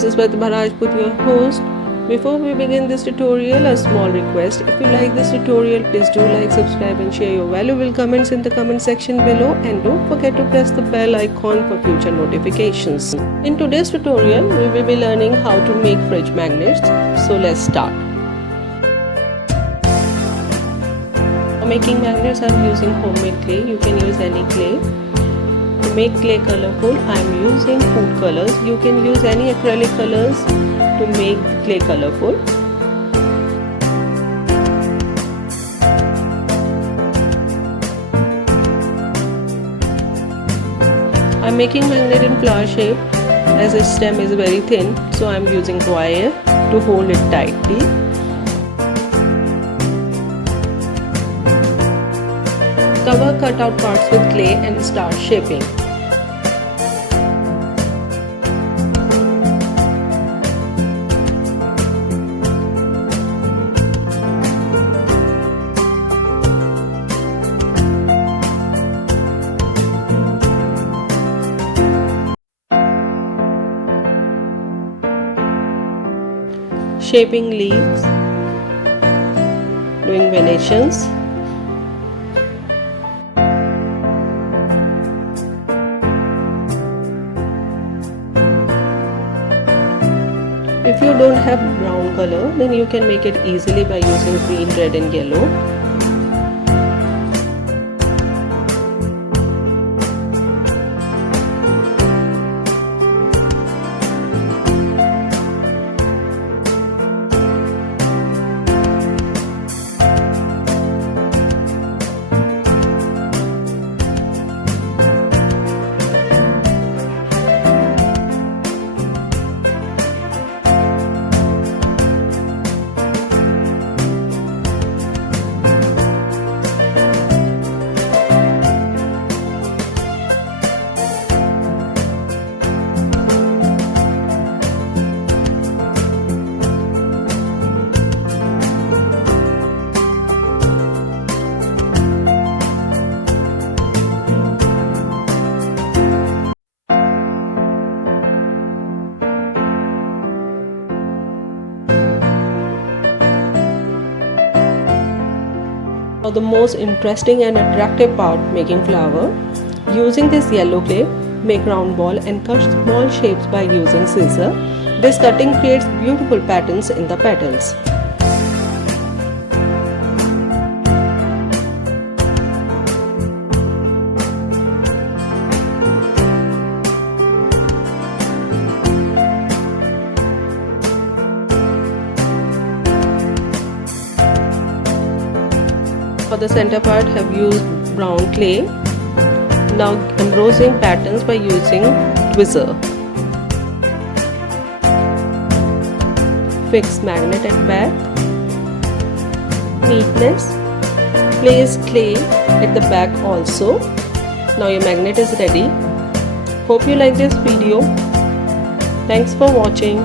this is Pratibha Rajput, your host. Before we begin this tutorial, a small request. If you like this tutorial, please do like, subscribe and share your valuable comments in the comment section below, and don't forget to press the bell icon for future notifications. In today's tutorial, we will be learning how to make fridge magnets. So let's start. For making magnets, I am using homemade clay. You can use any clay. To make clay colorful, I am using food colors. You can use any acrylic colors to make clay colorful. I am making magnet in flower shape as its stem is very thin, so I am using wire to hold it tightly. Cover cut-out parts with clay and start shaping. Shaping leaves, doing venations. If you don't have brown color, then you can make it easily by using green, red and yellow. Now the most interesting and attractive part, making flower. Using this yellow clay, make round ball and cut small shapes by using scissor. This cutting creates beautiful patterns in the petals. For the center part, have used brown clay. Now embossing patterns by using tweezer. Fix magnet at back. Neatness. Place clay at the back also. Now your magnet is ready. Hope you like this video. Thanks for watching.